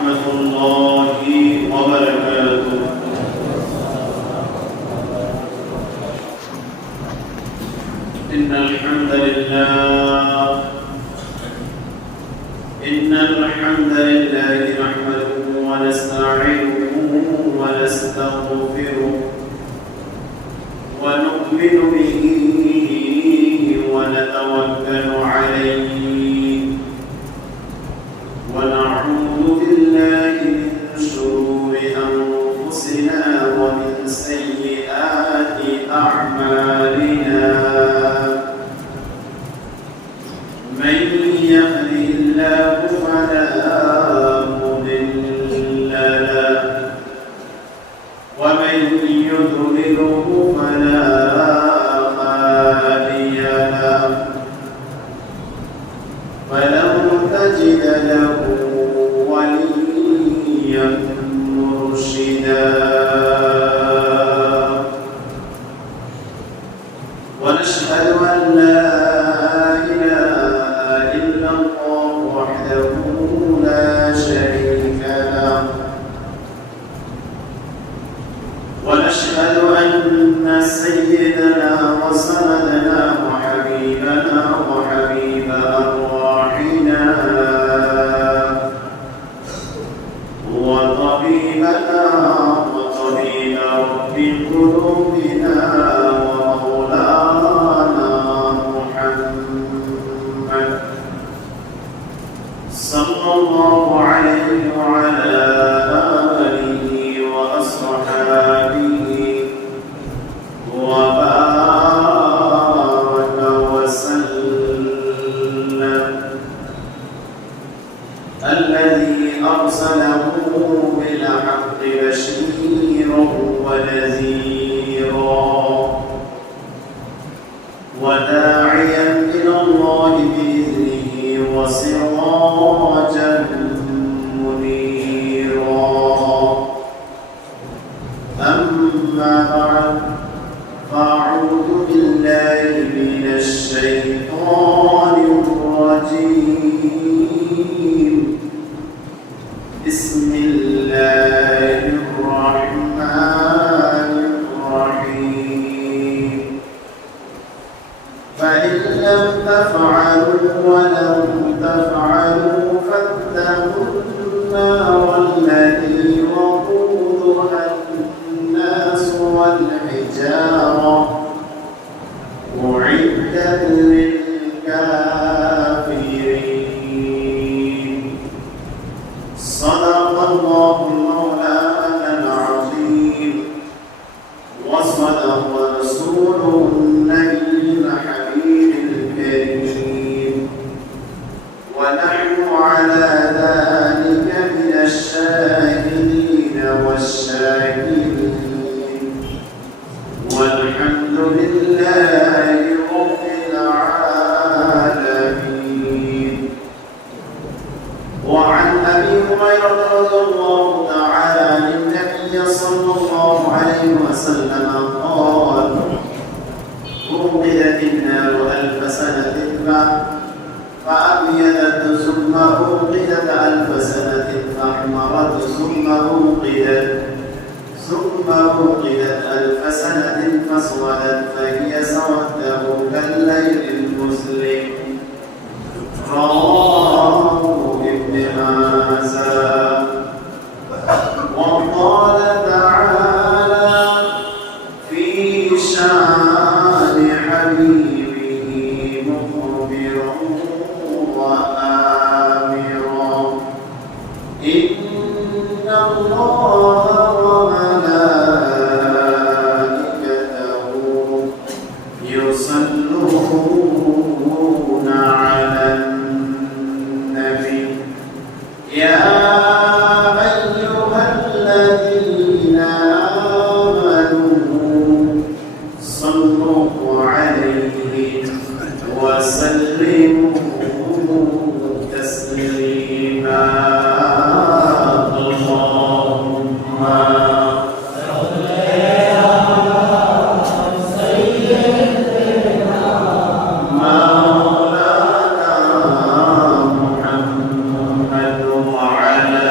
ورحمة الله وبركاته. إن الحمد لله نحمده ونستعينه ونستغفره ونؤمن به ونتوكل عليه ونعوذ بالله من شرور أنفسنا ومن سيئات أعمالنا. من يهده الله فلا مضل له ومن يضلله فلا هادي له ولن تجد له وليا مرشدا. ونشهد أن لا إله إلا الله وحده لا شريك له ونشهد أن سيدنا وسندنا وحبيبنا وحبيب أرواحنا وطبيبنا وطبيب رب قلوبنا ومولانا محمد صلى الله عليه وعلى آله وأصحابه وبارك وسلم، الذي أرسله بالحق بشيرا ونذيرا وداعيا إلى الله بإذنه وسراجا منيرا. أما بعد، فأعوذ بالله من الشيطان الرجيم. بسم الله الرحمن الرحيم. فإن لم تفعلوا ولم تفعلوا فاتقوا النار التي وقودها الناس والحجارة أعدت للكافرين. صدق الله مولانا العظيم وصدق رسوله النبي الحبيب الكريم، ونحن على ذلك من الشاهدين والشاكرين، والحمد لله رب العالمين. وعن أبي هريرة رضي الله تعالى عن النبي صلى الله عليه وسلم قال: أوقدت النار 1000 سنة فأبيضت ثم أوقدت 1000 سنة فأحمرت ثم أوقدت 1000 سنة فاسودت فهي سوده كالليل المظلم. رواه ابن ماجه. وقال تعالى في شان حبيبه مخبرا وآمرا: إن الله وملائكته يصلون على النبي يا أيها الذين آمنوا صلوا عليه وسلموا تسليما. اللهم صل على سيدنا مولانا محمد وعلى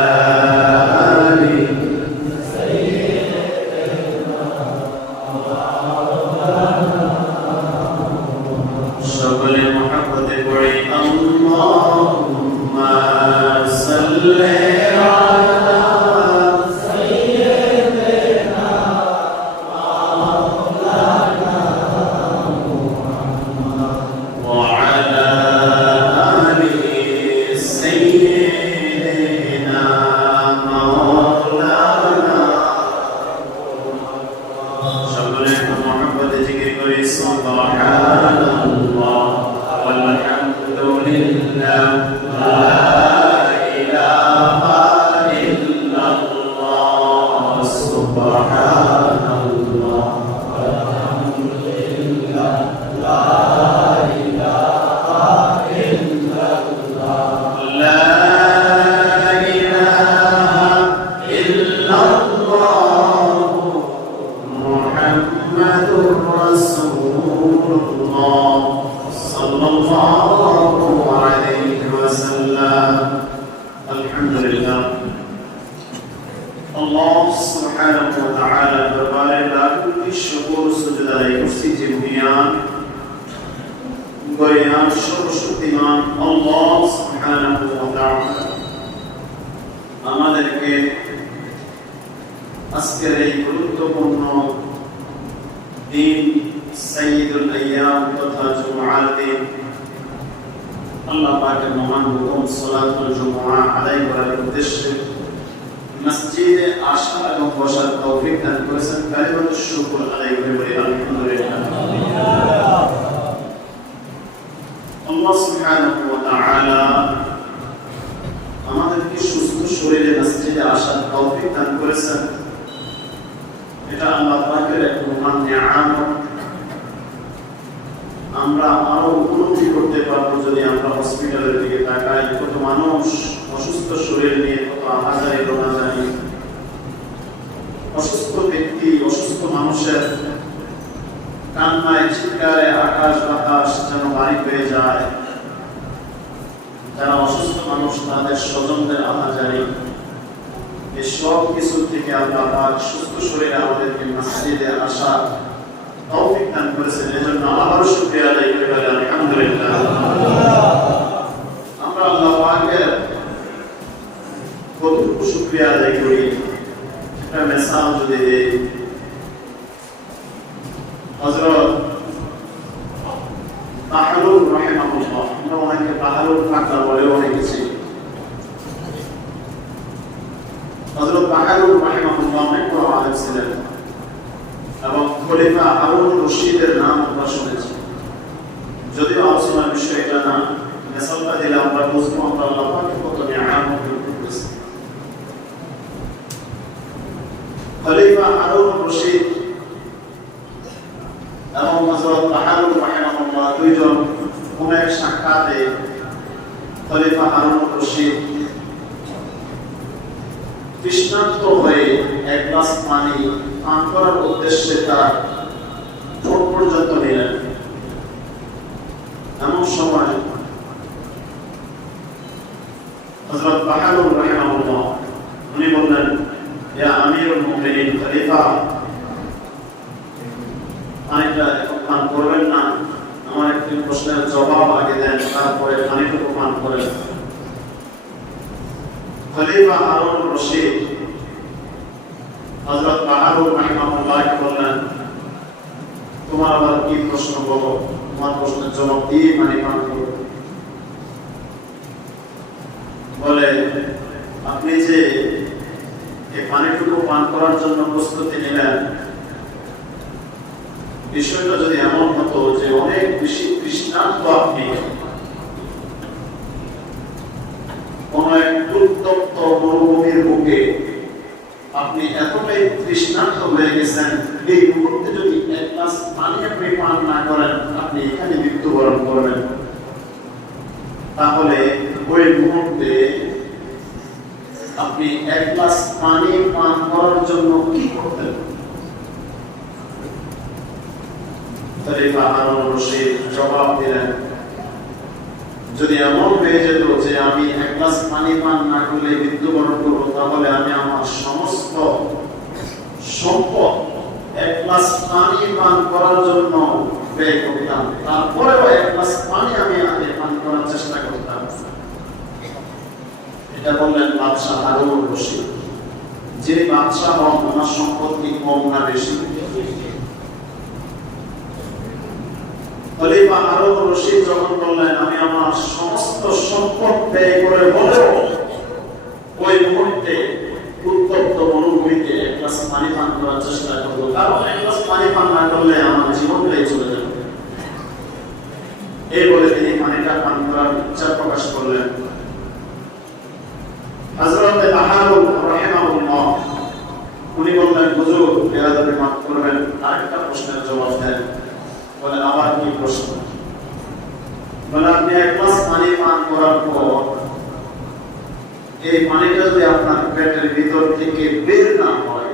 আমাদেরকে আজকের এই গুরুত্বপূর্ণ দিন সাইয়্যিদুল আইয়াম তথা জুমআর দিন আল্লাহ পাকের মহান হুকুম সালাতুল জুমআ আদায় করার উদ্দেশ্যে মসজিদে আসা এবং বসার তৌফিক দান করেছেন। কালিমাতুশ শুকর আদায় করে বলি আলহামদুলিল্লাহ। আল্লাহ সুবহানাহু ওয়া তাআলা আমাদেরকে সুস্থ শরীরে মসজিদে আসার তৌফিক দান করেছেন। এটা আল্লাহ পাকের এক মহান নিয়ামত। আমরা আরো উন্নতি করতে পারবো যদি আমরা হসপিটালের দিকে তাকাই। কত মানুষ অসুস্থ শরীর নিয়ে কত আহাজারি রোনাজারি, অসুস্থ ব্যক্তি অসুস্থ মানুষের কান্নায় চিৎকারে আকাশ বাতাস যেন বাড়ি হয়ে যায়। যারা অসুস্থ মানুষ তাদের স্বজনদের আহাজারি, এই সব কিছু থেকে আল্লাহ পাক সুস্থ শরীরে আমাদেরকে মসজিদে আসা তৌফিক দান করেছেন। এজন্য আবারও শুকরিয়া আদায় করে বলি আলহামদুলিল্লাহ। আমরা আল্লাহ পাকের কতটুকু শুকরিয়া আদায় করি একটা মিসাল যদি দেই। হযরত বাহরুল রাহিমাহুল্লাহ, আমরা ওনাকে বাহরুল পাকড়া বলে অনেকেছি। হযরত বাহরুল রাহিমাহুল্লাহ অনেক বড় আলেম ছিলেন এবং খলিফা হারুন রশিদের নাম আমরা শুনেছি। যদিও আলোচনার বিষয় এটা না, মিসালটা দিলে আমরা বুঝবো আমরা আল্লাহ পাকের কত নিয়ামত করেছি। খলিফা হারুন রশিদ এবং হযরত বাহরুল রাহিমাহুল্লাহ দুইজন কোন এক সাক্ষাতে খলিফা হারুন রশিদ তৃষ্ণার্ত হয়ে এক গ্লাস পানি পান করার উদ্দেশ্যে তার ঠোঁট পর্যন্ত নিলেন। এমন সময় হযরত বাহরুল রাহিমাহুল্লাহ উনি বললেন, ইয়া আমিরুল মুমিনিন খলিফা, পানিটা এখন পান করবেন না, আমার একটি প্রশ্নের জবাব আগে দেন, তারপরে পানিটুকু পান করেন। খলিফা হারুন রশিদ হযরত বাহরুল রাহিমাহুল্লাহকে বললেন, তোমার আবার কি প্রশ্ন বলো, তোমার প্রশ্নের জবাব দিয়ে পানি পান করো। বলে, আপনি যে এই পানিটুকু পান করার জন্য প্রস্তুতি নিলেন, বিষয়টা যদি এমন হতো যে অনেক বেশি তৃষ্ণার্ত, আপনি কোন এক উত্তপ্ত মরুভূমির বুকে আপনি এতটাই তৃষ্ণার্ত হয়ে গেছেন, এই মুহূর্তে যদি এক গ্লাস পানি আপনি পান না করেন, আপনি এখানে মৃত্যুবরণ করবেন। তাহলে ওই মুহূর্তে আপনি এক গ্লাস পানি পান করার জন্য কি করতেন? খলিফা হারুন রশিদ জবাব দিলেন, যদি এমন হয়ে যেত যে আমি এক গ্লাস পানি পান না করলে মৃত্যুবরণ করবো, তাহলে আমি আমার সমস্ত সম্পদ এক গ্লাস পানি পান করার জন্য ব্যয় করতাম, তারপরেও এক গ্লাস পানি আমি আগে পান করার চেষ্টা করতাম। এটা বললেন বাদশাহ হারুন রশিদ। যে বাদশাহ হন ওনার সম্পদ কি কম না বেশি? খলিফা হারুন রশিদ যখন বললেন আমি আমার সমস্ত সম্পদ ব্যয় করে হলেও ওই মুহূর্তে উত্তপ্ত মরুভূমিতে এক গ্লাস পানি পান করার চেষ্টা করবো, কারণ এক গ্লাস পানি পান না করলে আমার জীবনটাই চলে যাবে, এই বলে তিনি পানিটা পান করার ইচ্ছা প্রকাশ করলেন। হযরত হারুন রাহিমাহুল্লাহ উনি বললেন হুজুর বেয়াদবি মাফ করবেন, আরেকটা প্রশ্নের জবাব দেন। বলে আবার কি প্রশ্ন? বলে আপনি এক গ্লাস পানি পান করার পর এই পানিটা যদি আপনার পেটের ভিতর থেকে বের না হয়,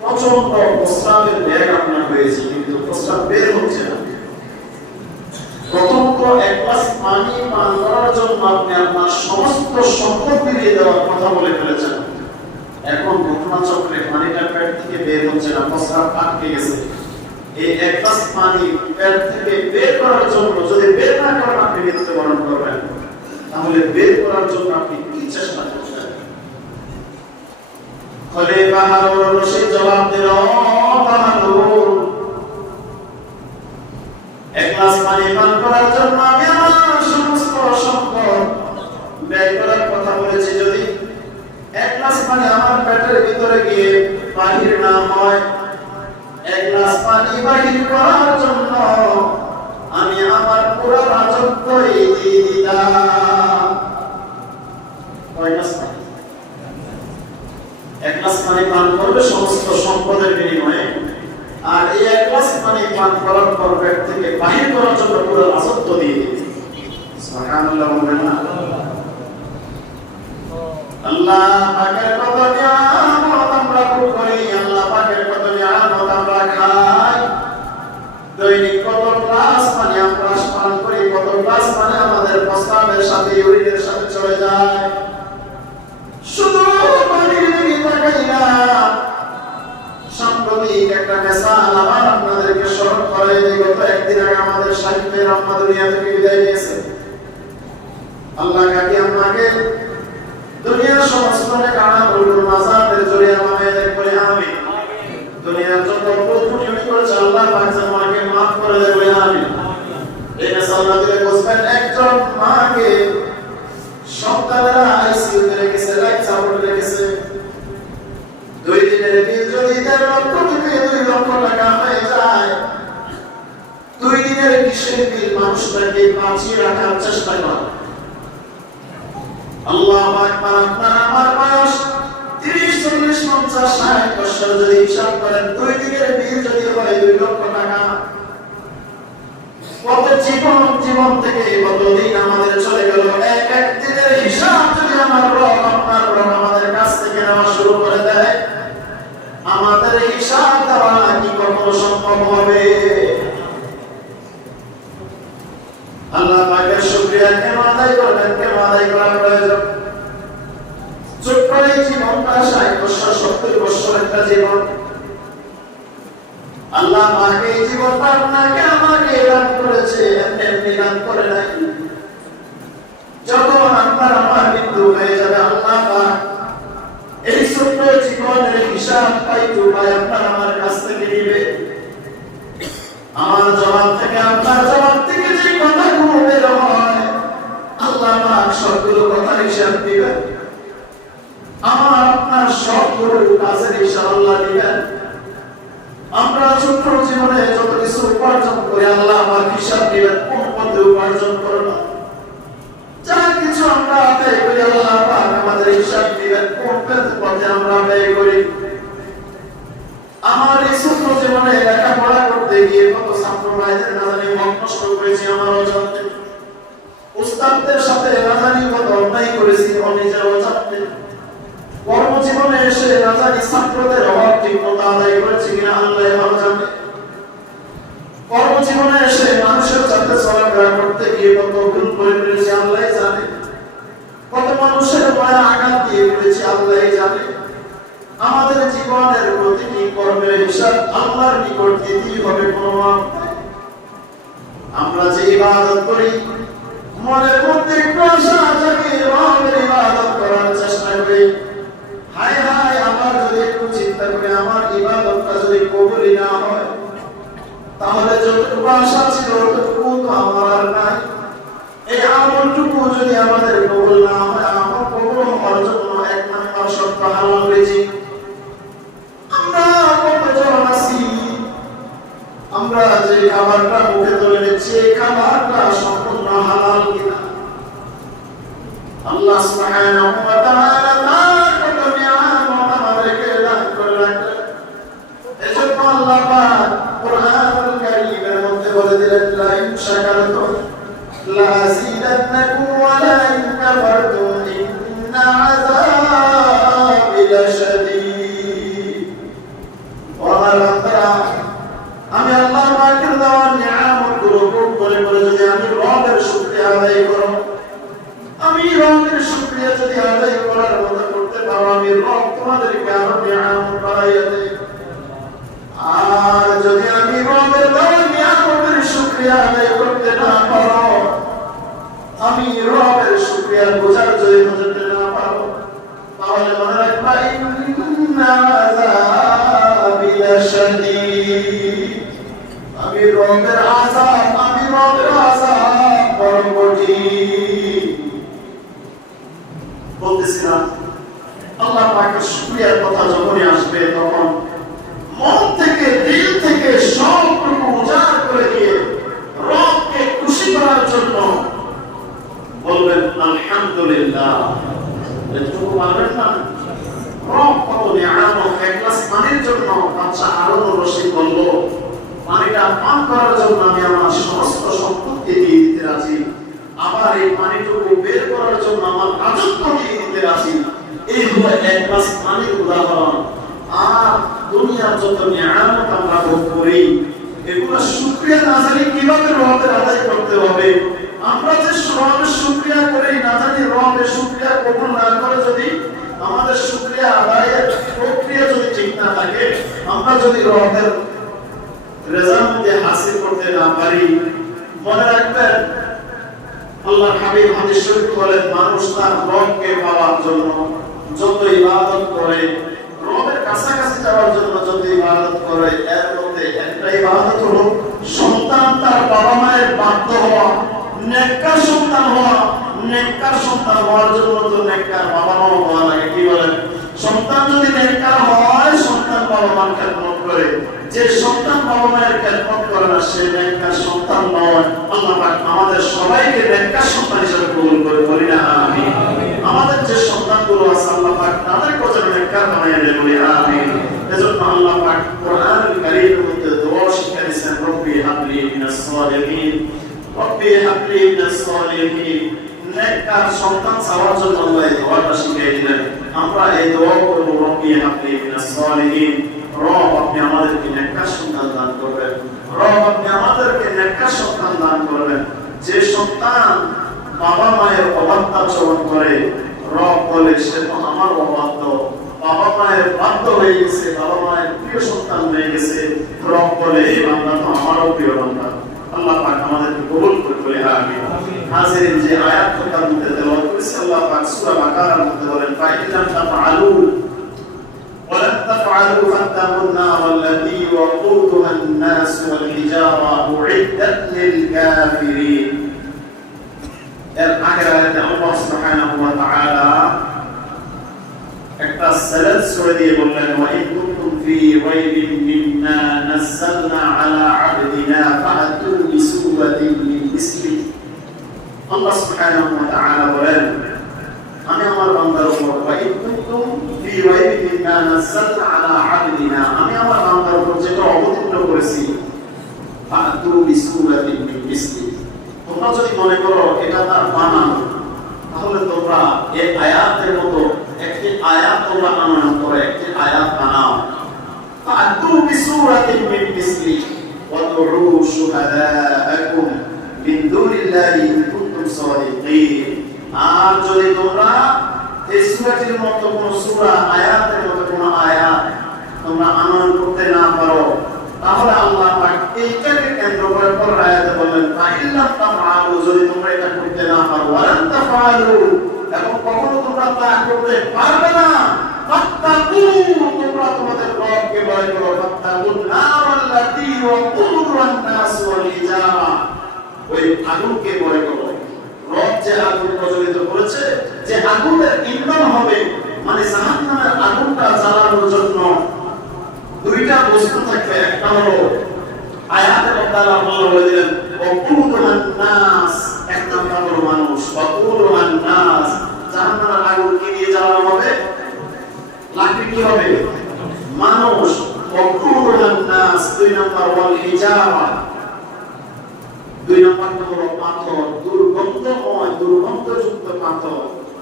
প্রচন্ড প্রস্রাবের ব্যাগ আপনার হয়েছে কিন্তু প্রস্রাব বের হচ্ছে না, প্রথম তো এক গ্লাস পানি পান করার জন্য আপনি আপনার সমস্ত সম্পদ বিলিয়ে দেওয়ার কথা বলে ফেলেছেন, এখন ঘটনাচক্রে পানিটা পেট থেকে বের হচ্ছে না, প্রস্রাব আটকে গেছে। এই এক গ্লাস পানি পেট থেকে বের করার জন্য যদি বের না করেন আপনি মৃত্যুবরণ করবেন, তাহলে বের করার জন্য আপনি কি চেষ্টা করছেন? খলিফা হারুন রশিদ জবাব দিল, এক গ্লাস পানি পান করার জন্য আমি আমার সমস্ত সম্পদ ব্যয় করার কথা বলেছি, যদি এক গ্লাস পানি আমার পেটের ভিতরে গিয়ে বাহির না হয়, এক গ্লাস পানি বাহির করার জন্য আমি আমার পুরো রাজত্বই দিয়ে দিতাম। কয় গ্লাস পানি? এক গ্লাস পানি পান করবে সমস্ত সম্পদের বিনিময়ে, আর এই এক গ্লাস পানি পান করার পর পেট থেকে বাহির করার জন্য পুরো রাজত্ব দিয়ে দিবে। সুবহানাল্লাহ বলবেন না? আল্লাহ পাকের কত নিয়ামত আমরা ভোগ করি, আল্লাহ পাকের কত নিয়ামত আমরা খাই, দৈনিক কত গ্লাস পানি আমরা পান করি, কত গ্লাস পানি আমাদের প্রস্রাবের সাথে ইউরিনের সাথে চলে যায়, শুধু পানির দিকে তাকাই না। সাম্প্রতিক একটা মেসাল আবার আপনাদেরকে স্মরণ করে দিই, গত একদিন আগে আমাদের সাহিত্যের আম্মা দুনিয়া থেকে বিদায় নিয়েছে। আল্লাহ কাকে আমাকে দুনিয়ার সমস্ত কানা বলুন মাজাবের জড়িয়ে আমাদের করে আমি দুনিয়ার যত প্রতিটি করেছে আল্লাহ পাক যেন আমাকে মাফ করে দেবে আমি। এই মেসালটা দিলে বুঝবেন, একজন মাকে সন্তানেরা আইসিইউতে রেখেছে, লাইফ সাপোর্টে রেখেছে, 2 দিনের বিল যদি 1.5 লক্ষ থেকে 2 লক্ষ টাকা হয়ে যায়, 2 দিনের কিসের বিল মানুষটাকে বাঁচিয়ে রাখার চেষ্টা করে। আল্লাহু আকবার, আপনার আমার বয়স 30, 40, 50, 60 বছর যদি হিসাব করেন, 2 দিনের বিল যদি হয় 2 লক্ষ টাকা, কত জীবন থেকে কতদিন আমাদের চলে গেল। এক দিনের হিসাব যদি আমার রব আপনার রব আমাদের কাছ থেকে নেওয়া শুরু করে দেয়, আমাদের হিসাব দেওয়া কি কখনো সম্ভব হবে? আল্লাহ পাকের শুকরিয়া কেন আদায় করবেন, কেন আদায় করা প্রয়োজন? ছোট্ট এই জীবনটা 60 বছর 70 বছর একটা জীবন, আল্লাহ পাক এই জীবনটা আপনাকে আমাকে দান করেছে, এমনি দান করে নাই। যখন আপনার আমার মৃত্যু হয়ে যাবে, আল্লাহ পাক এই ছোট্ট জীবনের হিসাব পাইতো ভাই আপনার আমার কাছ থেকে নিবে। আমার জবাব থেকে আপনার জবাব থেকে যে কথাগুলো বের হয়, আল্লাহ পাক সবগুলো কথার হিসাব দিবেন। আমার আপনার সবগুলো কাজের হিসাব আল্লাহ দিবেন। আমরা ছোট্ট জীবনে যত কিছু উপার্জন করি, আল্লাহ আমার হিসাব দিবেন কোন পথে উপার্জন করব। যা কিছু আমরা আদায় করি, আল্লাহ পাক আমাদের হিসাব দিবেন কোন পথে আমরা ব্যয় করি। আমার এই ছোট্ট জীবনে লেখাপড়া করতে গিয়ে কত ছাত্র ভাইদের না জানি মন নষ্ট করেছি, আমার অজান্তে উস্তাদদের সাথে না জানি কত অন্যায় করেছি নিজের অজান্তে। কর্মজীবনে এসে না জানি ছাত্রদের অভাব ঠিক মতো আদায় করেছি কিনা আল্লাহ ভালো জানে। কর্মজীবনে এসে মানুষের সাথে চলাফেরা করতে গিয়ে কত ভুল করে ফেলেছি আল্লাহ জানে। কত মানুষের মায়া আঘাত দিয়ে ফেলেছি আল্লাহ জানে। আমাদের জীবনের প্রতিটি কর্মের হিসাব আল্লাহর নিকট দিতেই হবে। কোনো আমরা যে ইবাদত করি, মনের মধ্যে একটু আশা জাগে রবের ইবাদত করার চেষ্টা করি। হায় হায়, আমার যদি একটু চিন্তা করে আমার ইবাদতটা যদি কবুলই না হয়, তাহলে যতটুকু আশা ছিল ততটুকু তো আমার আর নাই। এই আমলটুকু যদি আমাদের কবুল না হয়, আমল কবুল হওয়ার জন্য এক নাম্বার শর্ত হালাল রিজিক। আমরা কতজন আছি, আমরা যে খাবারটা মুখে তুলে নিচ্ছি এই খাবারটা সম্পূর্ণ হালাল কিনা? আল্লাহ সুবহানাহু ওয়া তাআলা তার কত নিয়ামত আমাদেরকে দান করে রাখলেন। এজন্য আল্লাহ পাক কুরআনুল কারীমের মধ্যে বলে দিলেন, লা ইন শাকারতুম লা আযীদান্নাকুম ওয়া লা ইন কাফারতুম ইন্না আযাবি লাশাদীদ। আমি আল্লাহর পাকের দেওয়া নিয়ামতগুলো ভোগ করে করে যদি আমি রবের শুকরিয়া আদায় করব, আমি রবের শুকরিয়া যদি আদায় করার মতো করতে পারো, আমি রব তোমাদেরকে আরো নিয়ামত বাড়াইয়া দেই। আর যদি আমি রবের দেওয়া নিয়ামতের শুকরিয়া আদায় করতে না পারো, আমি রবের শুকরিয়া বোঝার জন্য যেতে না পারো, তাহলে মনে রাখবা ইন্না আযাবি লাশাদীদ। আমি রবের আযাব বড় কঠিন। বলতেছিলাম আল্লাহ পাকের শুকরিয়ার কথা যখনই আসবে, তখন মন থেকে দিল থেকে সবটুকু উজাড় করে দিয়ে রবকে খুশি করার জন্য বলবেন আলহামদুলিল্লাহ। এটুকু পারবেন না? রব কত নিয়ামত। এক গ্লাস পানির জন্য বাদশা হারুন রশিদ বলল, পানিটা পান করার জন্য আমি আমার সমস্ত সম্পত্তি দিয়ে দিতে রাজি, আবার এই পানিটুকু বের করার জন্য আমার রাজত্ব দিয়ে দিতে রাজি। এই হলো এক গ্লাস পানির উদাহরণ। আর দুনিয়ার যত নিয়ামত আমরা ভোগ করি, এগুলো শুকরিয়া না জানি কিভাবে রবের আদায় করতে হবে। আমরা যে রবের শুকরিয়া করি না জানি, রবের শুকরিয়া কবুল না করে যদি আমাদের শুকরিয়া আদায়ের প্রক্রিয়া যদি ঠিক না থাকে, আমরা যদি রবের রেজামতে হাসিল করতে না পারি, মনে রাখবেন আল্লাহর হাবিব হাদিস শরীফ বলেন, মানুষ তার রবকে পাওয়ার জন্য যত ইবাদত করে, রবের কাছাকাছি যাওয়ার জন্য যত ইবাদত করে, এর মধ্যে একটা ইবাদত হলো সন্তান তার বাবা মায়ের বাধ্য হওয়া, নেককার সন্তান হওয়া। নেককার সন্তান হওয়ার জন্য তো নেককার বাবা মা হওয়া লাগে। কি বলেন? সন্তান যদি নেককার হয়, সন্তান বাবা মার খেদমত করে। যে সন্তান বাবা মায়ের খেদমত করে না, সে নেককার সন্তান নয়। আল্লাহ পাক আমাদের সবাইকে নেককার সন্তান হিসেবে কবুল করে, বলি না আমিন। আমাদের যে সন্তানগুলো আছে, আল্লাহ পাক তাদেরকে যেন নেককার বানায় দেন, বলি আমিন। এজন্য আল্লাহ পাক কোরআনুল কারীমের মধ্যে দোয়া শিখিয়ে দিয়েছেন, রব্বি হাবলি মিনাস সালিহিন, রব্বি হাবলি মিনাস সালিহিন। নেককার সন্তান চাওয়ার জন্য আল্লাহ এই দোয়াটা শিখিয়ে দিলেন। আমরা এই দোয়া করব, রব্বি হাবলি মিনাস সালিহিন। রব আপনি আমাদেরকে নেককার সন্তান দান করবেন। রব আপনি আমাদেরকে নেককার সন্তান দান করবেন। যে সন্তান বাবা মায়ের অবাধ্যাচরণ করে, রব বলে সে তো আমার অবাধ্য। বাবা মায়ের বাধ্য হয়ে গেছে, বাবা মায়ের প্রিয় সন্তান হয়ে গেছে, রব বলে এই বান্দা তো আমারও প্রিয় বান্দা। আল্লাহ পাক আমাদেরকে কবুল করে, বলে আমিন। হাজিরিন, যে আয়াতটার মধ্যে তেলাওয়াত করেছি, আল্লাহ পাক সূরা বাকারার মধ্যে বলেন, ফাইলাম তাফআলু ولن تفعلوا فاتقوا النار التي وقودها الناس والحجارة أعدت للكافرين. الآخر الله سبحانه وتعالى একটা সেলেন্স করে দিয়ে বললেন, وإن كنتم في ريب مما نزلنا على عبدنا فأتوا بسورة من مثله. الله سبحانه وتعالى বলেন, আমি আমার বান্দার উপর وإن كنتم في ريب مما نزلنا على عبدنا, আমি আমার বান্দার উপর যেটা অবতীর্ণ করেছি, فأتوا بسورة من مثله. তোমরা যদি মনে করো এটা তার বানানো, তাহলে তোমরা এই আয়াতের মতো একটি আয়াত তোমরা আনয়ন করে একটি আয়াত বানাও। فأتوا بسورة من مثله وادعوا شهداءكم من دون الله إن كنتم صادقين. আর যদি তোমরা এই সূরাটির মতো কোন সূরা, আয়াতের মতো কোন আয়াত তোমরা আনয়ন করতে না পারো, তাহলে আল্লাহ পাক এইটাকে কেন্দ্র করে পরের আয়াতে বলেন, ফাইল্লাম তাফআলু যদি তোমরা এটা করতে না পারো ওয়ালান তাফআলু এবং কখনো তোমরা তা করতে পারবে না ফাত্তাকু তোমরা তোমাদের রবকে ভয় করো ফাত্তাকুন নারাল্লাতী ওয়াকুদুহান নাস ওয়াল হিজারা ওই আগুনকে ভয় করো রব যে আগুন প্রজ্বলিত করেছে যে আগুনের ইন্ধন হবে মানে জাহান্নামের আগুনটা জ্বালানোর জন্য দুইটা বস্তু থাকবে একটা হলো আয়াতে আল্লাহ বলে দিলেন ওয়াকুদুহান নাস এক নাম্বার হলো মানুষ ওয়াকুদুহান নাস জাহান্নামের আগুন কি দিয়ে জ্বালানো হবে লাকড়ি কি হবে মানুষ ওয়াকুদুহান নাস দুই নাম্বার ওয়াল হিজারা দুই নাম্বার হলো পাথর দুর্গন্ধময় দুর্গন্ধযুক্ত পাথর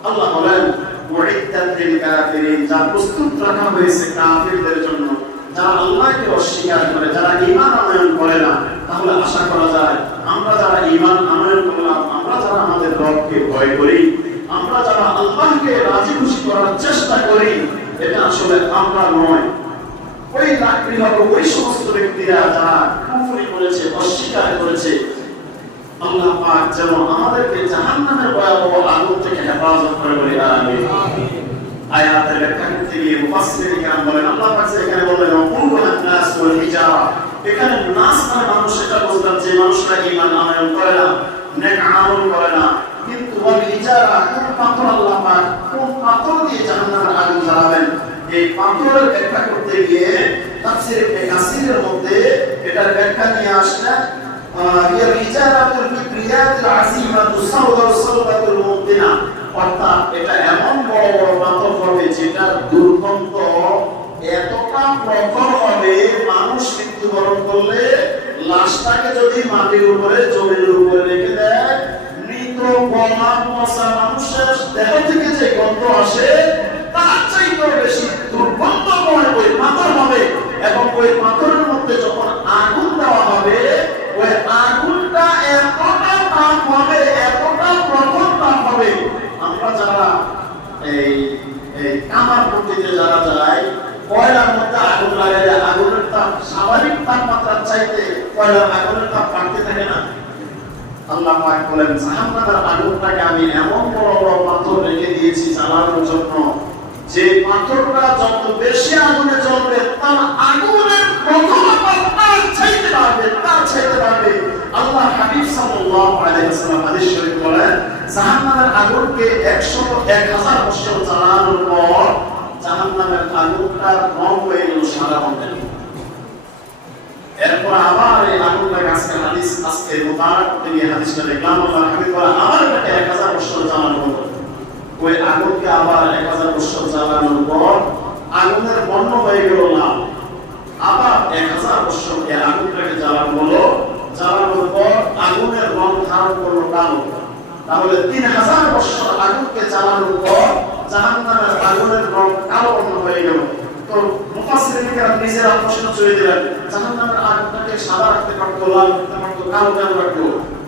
আল্লাহ বলেন মুইদ্দাত লিল কাফিরিন যা প্রস্তুত রাখা হয়েছে কাফিরদের জন্য যারা আল্লাহকে অস্বীকার করে যারা ঈমান আনয়ন করে না তাহলে আশা করা যায় আমরা যারা ঈমান আনয়ন করলাম আমরা যারা আমাদের রবকে ভয় করি আমরা যারা আল্লাহকে রাজি খুশি করার চেষ্টা করি এটা আসলে আমরা নয় ওই লাকড়ি হবে ওই সমস্ত ব্যক্তিরা যারা কুফরি করেছে অস্বীকার করেছে আল্লাহ পাক যেন আমাদেরকে জাহান্নামের ভয়াবহ আগুন থেকে হেফাজত করে বলি আমিন আয়াতের ব্যাখ্যা করতে গিয়ে মুফাসসিরিন কেরাম বলেন আল্লাহ পাক এখানে বলেন ওয়াকুদুহান নাস ওয়াল হিজারা এখানে নাস মানে মানুষ এটা বুঝলাম যে মানুষরা ঈমান আনয়ন করে না নেক আমল করে না কিন্তু ওয়াল হিজারা কোন পাথর আল্লাহ পাক কোন পাথর দিয়ে জাহান্নামের আগুন জ্বালাবেন এই পাথরের ব্যাখ্যা করতে গিয়ে তাফসীর ইবনে কাসিরের মধ্যে এটার ব্যাখ্যা নিয়ে আসলেন হিয়া হিজারাতুল কিবরিয়াতিল আযীমাতু সাওদাতুল মুবতিনা অর্থাৎ এটা এমন বড় বড় পাথর হবে যেটা দুর্গন্ধ এতটা প্রখর হবে মানুষ মৃত্যুবরণ করলে লাশটাকে যদি মাটির উপরে জমির উপরে রেখে দেয় মৃত গলা পচা মানুষের দেহ থেকে যে গন্ধ আসে তার চাইতেও বেশি দুর্গন্ধময় ওই পাথর হবে এবং ওই পাথরের মধ্যে যখন আগুন দেওয়া হবে ওই আগুনটা এতটা তাপ হবে এতটা প্রখর তাপ হবে আমরা যারা এই কামার পট্টিতে যারা যায় কয়লার মধ্যে আগুন লাগাইলে আগুনের তাপ স্বাভাবিক তাপমাত্রার চাইতে কয়লার আগুনের তাপ বাড়তে থাকে না আল্লাহ পাক বলেন জাহান্নামের আগুনটাকে আমি এমন বড় বড় পাথর রেখে দিয়েছি জ্বালানোর জন্য যে পাথরটা যত বেশি আগুনে জ্বলবে তার আগুনের প্রখরতা তার চাইতে বাড়বে আল্লাহ হাবিব সাল্লাল্লাহু আলাইহি ওয়াসাল্লাম হাদিস শরীফ বলেন জাহান্নামের আগুনকে 1000 বছর জ্বালানোর পর জাহান্নামের আগুনটার রং হয়ে গেল সাদা রঙের এরপর আবার এই আগুনটাকে আজকে মুবারক থেকে হাদিসটা দেখলাম আল্লাহ হাবিব বলেন আবার এটাকে 1000 বছর জ্বালানো হলো ওই আগুনকে আবার 1000 বছর জ্বালানোর পর আগুনের বর্ণ হয়ে গেল লাল আবার 1000 বছর এই আগুনটাকে জ্বালানো হলো জ্বালানোর পর আগুনের রং ধারণ করলো কালো তাহলে 3000 বছর আগুনকে জ্বালানোর পর জাহান্নামের আগুনের রং কালো বর্ণ হয়ে গেল তো মুফাসসিরিন কেরাম নিজেরা প্রশ্ন ছুড়ে দিলেন জাহান্নামের আগুনটাকে সাদা রাখতে পারতো লাল রাখতে পারতো কালো কেন রাখতো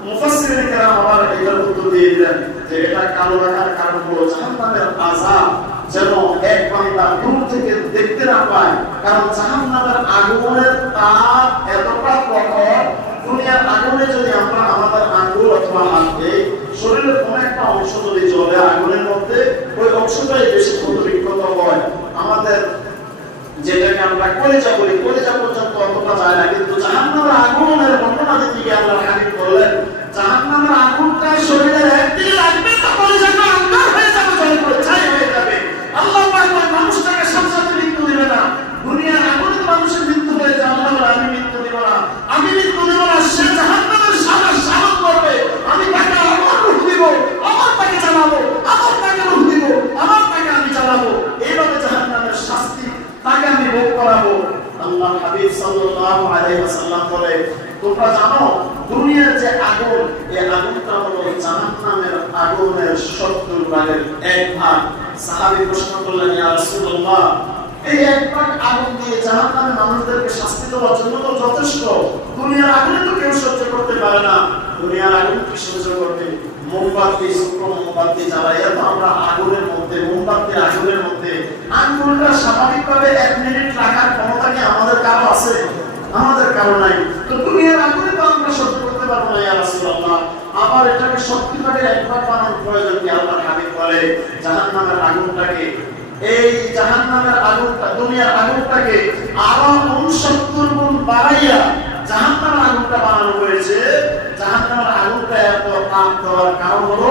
মুফাসসিরিন কেরাম আবার এটার উত্তর দিয়ে দিলেন যে এটা কালো রাখার কারণ হলো জাহান্নামের আযাব যেন এক বান্দা দূর থেকে দেখতে না পায় কারণ জাহান্নামের আগুনের তাপ এতটা প্রখর দুনিয়ার আগুনে যদি আমরা আমাদের আঙ্গুল অথবা হাত দেই শরীরের কোন একটা অংশ যদি জ্বলে আগুনের মধ্যে ওই অংশটাই বেশি ক্ষতবিক্ষত হয় আমাদের যেটাকে আমরা কলিজা বলি কলিজা পর্যন্ত অতটা যায় না কিন্তু জাহান্নামের আগুনের বর্ণনা দিতে গিয়ে আল্লাহ হাবিব বললেন জাহান্নামের আগুনটা শরীরের একদিকে লাগবে তো কলিজাটা আঙ্গার হয়ে যাবে জলে পড়ে ছাই হয়ে যাবে আল্লাহ পাক ওই মানুষটাকে সাথে সাথে মৃত্যু দিবে না দুনিয়ার আগুনে মানুষের মৃত্যু হয়ে যায় আল্লাহ বলে আমি মৃত্যু দিব না সে জাহান্নামের সাদা সাবান করবে আমি তাকে আমার রূহ দিব আমার তাকে জ্বালাবো আমার তাকে রূহ দিব আমার তাকে আমি জ্বালাবো এইভাবে জাহান্নামের শাস্তি তাকে আমি ভোগ করাবো আল্লাহ হাবিব সাল্লাল্লাহু আলাইহি ওয়াসাল্লাম বলে তোমরা জানো দুনিয়ার যে আগুন এই আগুনটা হলো জাহান্নামের আগুনের 70 ভাগের 1 ভাগ সাহাবী প্রশ্ন করলেন ইয়া রাসূলুল্লাহ এই এক ভাগ আগুন দিয়ে জাহান্নামের মানুষদেরকে শাস্তি দেওয়ার জন্য তো যথেষ্ট দুনিয়ার আগুনে তো কেউ সহ্য করতে পারে না দুনিয়ার আগুন কি সহ্য করবে মোমবাতি শুকনো মোমবাতি জ্বালাইয়া তো আমরা আগুনের মধ্যে মোমবাতির আগুনের মধ্যে আগুনটা স্বাভাবিকভাবে 1 মিনিট রাখার ক্ষমতা কি আমাদের কারো আছে আমাদের কারো নাই তো দুনিয়ার আগুনে তো আমরা সহ্য করতে পারবো না ইয়া রাসূলুল্লাহ, আবার এটাকে সত্যিকারে একবার বানানোর প্রয়োজন কি? আল্লাহর হাবিব বলে জাহান্নামের আগুনটাকে, এই জাহান্নামের আগুনটা, দুনিয়ার আগুনটাকে আরো 69 গুণ বাড়াইয়া জাহান্নামের আগুনটা বানানো হয়েছে। জাহান্নামের আগুনটা এত তাপ দেওয়ার কারণ হলো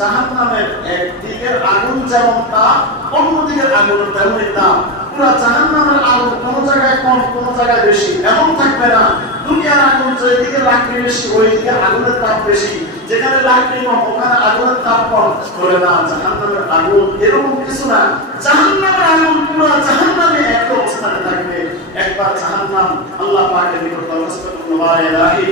জাহান্নামের একদিকের আগুন যেমন তাপ, অন্যদিকের আগুন তেমনই তাপ। পুরো জাহান্নামের আগুন কোন জায়গায় কম, কোন জায়গায় বেশি এমন থাকবে না। দুনিয়ার আগুন যেদিকে লাকড়ি বেশি ওইদিকে আগুনের তাপ বেশি, যেখানে লাকড়ি কম ওখানে আগুনের তাপ কম করে না। জাহান্নামের আগুন এরকম কিছু না, জাহান্নামের আগুন পুরো জাহান্নামে এক অবস্থানে থাকবে। একবার জাহান্নাম আল্লাহ পাকের নিকট দরখাস্ত করলো, ইলাহি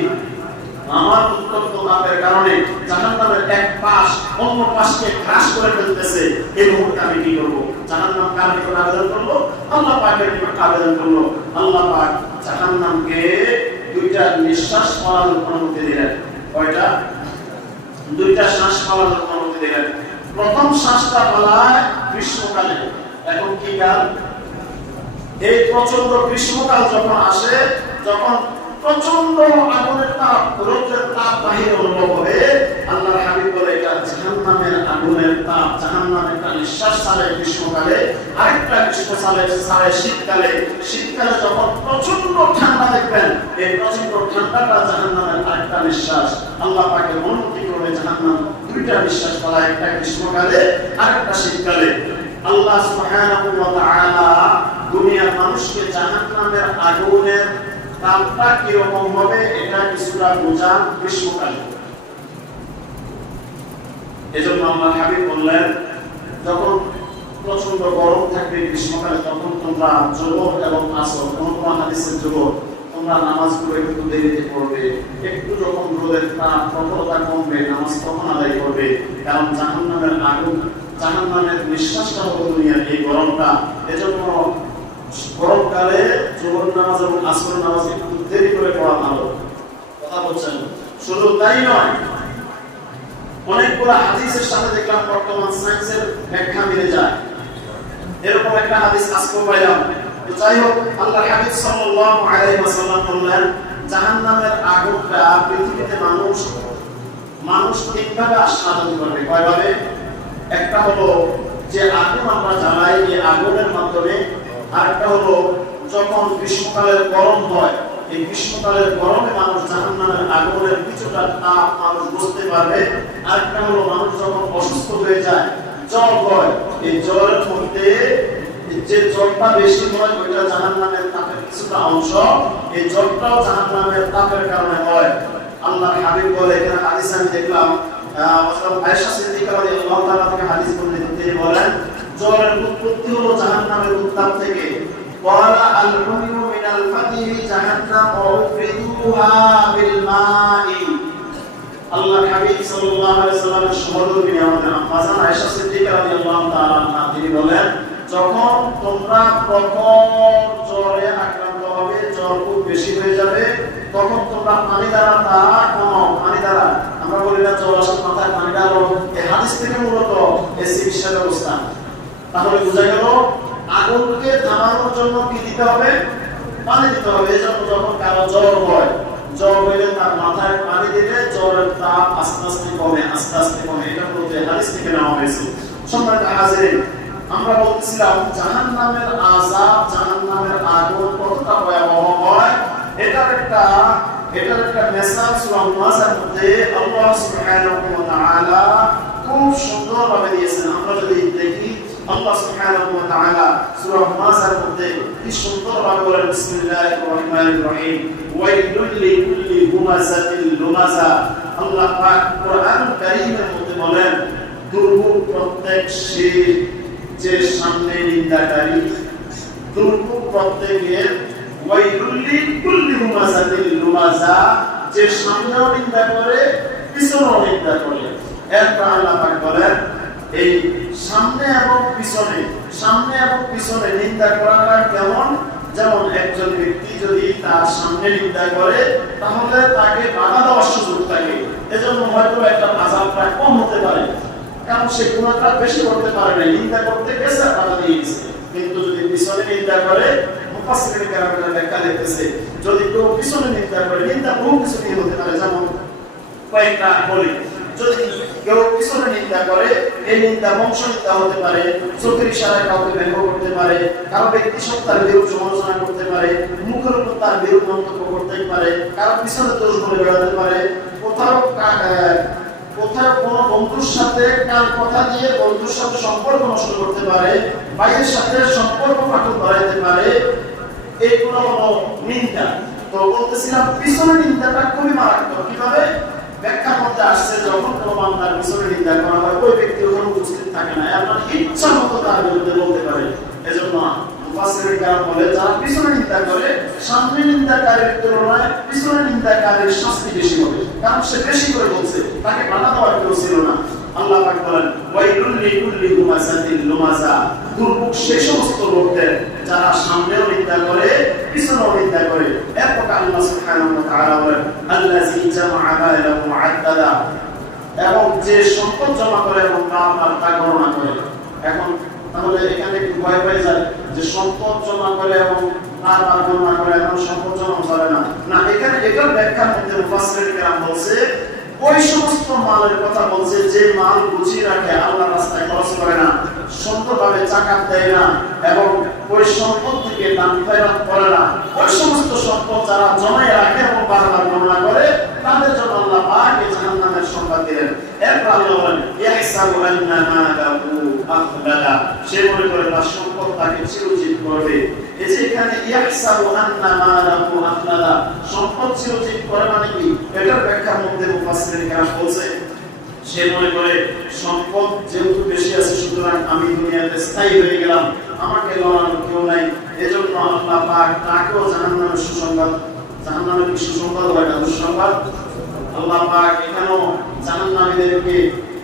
আমার উত্তপ্ত তাপের কারণে জাহান্নামের এক পাশ অন্য পাশকে গ্রাস করে ফেলতেছে, এই মুহূর্তে আমি কি করব? জাহান্নাম কার নিকট আবেদন করলো? আল্লাহ পাকের নিকট আবেদন করলো। আল্লাহ পাক জাহান্নামকে দুইটা নিঃশ্বাস ফেলানোর অনুমতি দিলেন। কয়টা? দুইটা শ্বাস ফেলানোর অনুমতি দিলেন। প্রথম শ্বাসটা ফেলায় গ্রীষ্মকালে। এখন কি কাল? এই প্রচন্ড গ্রীষ্মকাল যখন আসে, যখন প্রচন্ড আগুনের তাপ, রৌদ্রের তাপ বাহির অনুভব হবে, আল্লাহর হাবিব বলে এটা জাহান্নামের আগুনের তাপ। জাহান্নাম একটা নিঃশ্বাস ছাড়ে গ্রীষ্মকালে, আরেকটা গ্রীষ্ম ছাড়ে শীতকালে। শীতকালে যখন প্রচন্ড ঠান্ডা দেখবেন, এই প্রচন্ড ঠান্ডাটা জাহান্নামের আরেকটা নিঃশ্বাস। আল্লাহ পাকের অনুমতি করে জাহান্নাম দুইটা নিঃশ্বাস ফেলায়, একটা গ্রীষ্মকালে আরেকটা শীতকালে। আল্লাহ সুবহানাহু ওয়া তাআলা দুনিয়ার মানুষকে জাহান্নামের আগুনের তাপটা কিরকম হবে এটা কিছুটা বোঝান গ্রীষ্মকালে। এজন্য আল্লাহর হাবিব বললেন, যখন প্রচন্ড গরম থাকবে গ্রীষ্মকালে, তখন তোমরা যোহর এবং আসর, কোন হাদিসের যোহর, তোমরা নামাজগুলো একটু দেরিতে পড়বে। একটু যখন রোদের তাপ প্রখরতা কমবে, নামাজ তখন আদায় করবে। কারণ জাহান্নামের আগুন, জাহান্নামের নিঃশ্বাসটা হলো দুনিয়ার এই গরমটা। এজন্য গরমকালে যোহর নামাজ এবং আসর নামাজ একটু দেরি করে পড়া ভালো। কথা বলছেন? শুধু তাই নয়, অনেকগুলো হাদিসের সাথে দেখলাম বর্তমান সায়েন্সের ব্যাখ্যা মিলে যায়। এরকম একটা হাদিস আজকে পাইলাম। তো যাই হোক, আল্লাহর হাবিব সাল্লাল্লাহু আলাইহি ওয়াসাল্লাম বললেন, জাহান্নামের আগুনটা পৃথিবীতে মানুষ তিনভাবে আস্বাদন করবে। কয়ভাবে? একটা হলো যে আগুন আমরা জ্বালাই এই আগুনের মাধ্যমে, আরেকটা হলো যখন গ্রীষ্মকালের গরম হয়, এই গ্রীষ্মকালের গরমে মানুষ জাহান্নামের আগুনের কিছুটা তাপ মানুষ বুঝতে পারবে। আরেকটা হলো মানুষ যখন অসুস্থ হয়ে যায়, জ্বর হয়, এই জ্বরের মধ্যে যে জ্বরটা বেশি হয় ওইটা জাহান্নামের তাপের কিছুটা অংশ, এই জ্বরটাও জাহান্নামের তাপের কারণে হয়। আল্লাহর হাবিব বলে, এখানে হাদিস আমি দেখলাম, হযরত আয়েশা সিদ্দিকা রাদিয়াল্লাহু তাআলা থেকে হাদিস তিনি বলেন, জ্বরের উৎপত্তি হলো জাহান্নামের উত্তাপ থেকে। ওয়ালা আল-হুমিয়ু মিনাল ফাতিহি জাহান্নাম ওয়া উফরিদুহা বিল মাই। আল্লাহর হাবিব সাল্লাল্লাহু আলাইহি ওয়াসাল্লামের সহধর্মিণী আমাদের আম্মা জান আয়েশা সিদ্দিকা রাদিয়াল্লাহু তাআলা আনহা তিনি বলেন, যখন তোমরা প্রখর জ্বরে আক্রান্ত হবে, জ্বর খুব বেশি হয়ে যাবে, তখন তোমরা পানি দ্বারা তা কমাও। পানি দ্বারা আমরা বলি না জ্বর আসলে মাথায় পানি ঢালো, এই হাদিস থেকে মূলত এই চিকিৎসা ব্যবস্থা। তাহলে বোঝা গেল আগুনকে থামানোর জন্য কি দিতে হবে? পানি দিতে হবে। এজন্য যখন কারো জ্বর হয়, জ্বর হইলে তার মাথায় পানি দিলে জ্বরের তাপ আস্তে আস্তে কমে, আস্তে আস্তে কমে। এটা মূলত হাদিস থেকে নেওয়া হয়েছে। সম্মানিত হাজিরিন, আমরা বলছিলাম জাহান্নামের আযাব, জাহান্নামের আগুন কতটা ভয়াবহ হয়, এটার একটা মেসেজ সূরা নাসের মধ্যে আল্লাহ সুবহানাহু ওয়া তাআলা খুব সুন্দরভাবে দিয়েছেন। আমরা যদি দেখি, আল্লাহ সুবহানাহু ওয়া তাআলা সূরা নাসের মধ্যে কি সুন্দরভাবে বলেন, বিসমিল্লাহির রহমানির রহিম, ওয়াইলুল লিকুল্লি হুমাযাতিল লুমাযা। আল্লাহ পাক কোরআনুল কারীমের মধ্যে বলেন, দুর্ভোগ প্রত্যেক সে যে সামনে নিন্দাকারী, দুর্ভোগ প্রত্যেকের, ওয়াইলুল লিকুল্লি হুমাযাতিল লুমাযা, যে সামনেও নিন্দা করে পিছনেও নিন্দা করে। এরপর আল্লাহ পাক বলেন, এই সামনে এবং পিছনে নিন্দা করাটা কেমন? যেমন একজন ব্যক্তি যদি তার সামনে নিন্দা করে তাহলে তাকে বাধা দেওয়ার সুযোগ থাকে, এজন্য হয়তো একটা আযাবটা কম হতে পারে, কারণ সে গুনাহটা বেশি করতে পারে না, নিন্দা করতে গেছে বাধা দিয়ে দিয়েছে। কিন্তু যদি পিছনে নিন্দা করে, মুখ মুফাসসিরিন কেরামের ব্যাখ্যা লিখতেছে যদি কেউ পিছনে নিন্দা করে, নিন্দা বহু কিছু নিয়ে হতে পারে, যেমন কয়েকটা বলি, যদি কেউ পিছনে নিন্দা করে, এই নিন্দা বংশ নিন্দা হতে পারে, চোখের ইশারায় কাউকে ব্যঙ্গ করতে পারে, কারো ব্যক্তি সত্তার বিরুদ্ধে সমালোচনা করতে পারে, মুখের উপর তার বিরুদ্ধে মন্তব্য করতে পারে, কারো পিছনে দোষ বলে বেড়াতে পারে, কোথাও কোনো বন্ধুর সাথে কান কথা দিয়ে বন্ধুর সাথে সম্পর্ক নষ্ট করতে পারে, ভাইয়ের সাথে সম্পর্ক ফাটল ধরাইতে পারে, এইগুলো হলো নিন্দা। তো বলতেছিলাম পিছনে নিন্দাটা খুবই মারাত্মক। কিভাবে? ব্যাখ্যার মধ্যে আসছে যখন কোনো বান্দার পিছনে নিন্দা করা হয়, ওই ব্যক্তি ওখানে উপস্থিত থাকে না, আপনার ইচ্ছা মতো তার বিরুদ্ধে বলতে পারে। এজন্য মুফাসসিরিন কেরাম বলে যারা পিছনে নিন্দা করে, সামনে নিন্দাকারীর তুলনায় পিছনে নিন্দাকারীর শাস্তি বেশি হবে, কারণ সে বেশি করে বলছে, তাকে বাধা দেওয়ার কেউ ছিল না। আল্লাহ পাক বলেন ওয়াইলুল লিকুল্লি হুমাযাতিল লুমাযা, দুর্ভোগ সেই সমস্ত লোকদের যারা সামনেও নিন্দা করে পিছনেও নিন্দা করে। এরপর আল্লাহ সুবহানাহু ওয়া তাআলা বলেন আল্লাযী জামাআ মালাহু মুআদ্দাদা, এবং যে সম্পদ জমা করে এবং তা গণনা করে। এখন তাহলে এখানে একটু ভয় পেয়ে যায় যে সম্পদ জমা করে এবং তার গণনা করে, এখন সম্পদ জমা করে না। না, এখানে এটার ব্যাখ্যার মধ্যে মুফাসসিরিন কেরাম বলছে ওই সমস্ত মালের কথা বলছে যে মাল গুছিয়ে রাখে, আল্লাহর রাস্তায় খরচ করে না, সুন্দরভাবে জাকাত দেয় না, এবং ওই সম্পদ থেকে দান খয়রাত করে না, ওই সমস্ত সম্পদ যারা জমায় রাখে এবং বারবার গণনা করে, তাদের জন্য আল্লাহ পাক জাহান্নামের সংবাদ দিলেন। এরপর আল্লাহ বলেন ইয়াহসাবু আন্না মালাহু আখলাদা, সে মনে করে তার সম্পদ তাকে চিরঞ্জীব করবে। এই যে এখানে ইয়াহসাবু আন্না মালাহু আখলাদা, সম্পদ চিরঞ্জীব করে মানে কি? এটার ব্যাখ্যার মধ্যে মুফাসসিরিন কেরাম বলছে সে মনে করে সম্পদ যেহেতু বেশি আছে, সুতরাং আমি দুনিয়াতে স্থায়ী হয়ে গেলাম, আমাকে লড়ানোর কেউ নাই, এজন্য আল্লাহ পাক তাকেও জাহান্নামের সুসংবাদ, জাহান্নামের কি সুসংবাদ হয় না দুঃসংবাদ? আল্লাহ পাক এখানেও জাহান্নামীদেরকে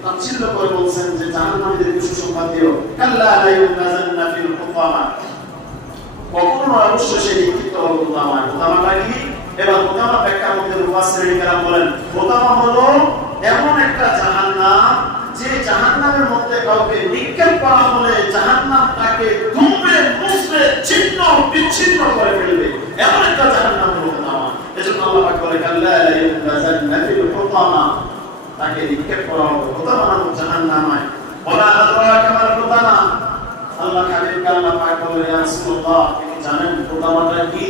তাচ্ছিল্য করে বলছেন যে জাহান্নামীদেরকে সুসংবাদ দিও, কাল্লা লা ইউনাযান্না ফিল হুতামা, কখনো অবশ্যই সে নিক্ষিপ্ত হবে হুতামায়। হুতামাটা কি? এবার হুতামা ব্যাখ্যার মধ্যে মুফাসসিরিন কেরাম বলেন হুতামা হলো এমন একটা জাহান্নাম যে জাহান্নামের মধ্যে কাউকে নিক্ষেপ করা হলে জাহান্নাম তাকে দুমড়ে মুচড়ে ছিন্ন বিচ্ছিন্ন করে ফেলবে, এমন একটা জাহান্নাম হলো হুতামা। এজন্য আল্লাহ পাক বলে কাল্লা লা ইউনাযান্না ফিল হুতামা, তাকে নিক্ষেপ করা হবে হুতামা নামক জাহান্নামে। ওয়ালা আদরাকা মাল হুতামা, আল্লাহ হাবিব আল্লাহ পাক বলে ইয়া রাসূলুল্লাহ আপনি জানেন হুতামাটা কি?